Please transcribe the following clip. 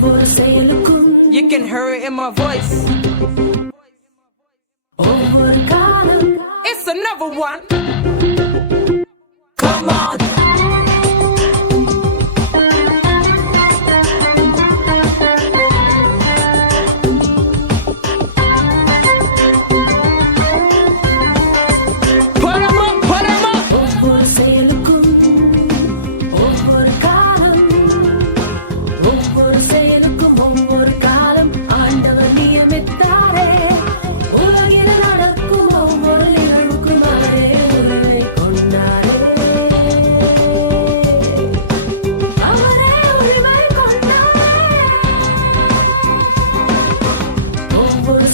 ஒவ்வொரு செயலுக்கும் You can hear it in my voice. ஒவ்வொரு காலம் It's another one. Come on. Put 'em up, put 'em up. ஒவ்வொரு செயலுக்கும் ஒவ்வொரு காலம் ஒவ்வொரு செயலுக்கும் ஒவ்வொரு காலம் ஆண்டவர் நியமித்தாரே உலகில் நடக்கும் ஒவ்வொரு நிகழ்வுக்கும் அவரே உரிமை கொண்டாரே அவரே உரிமை கொண்டாரே ஒவ்வொரு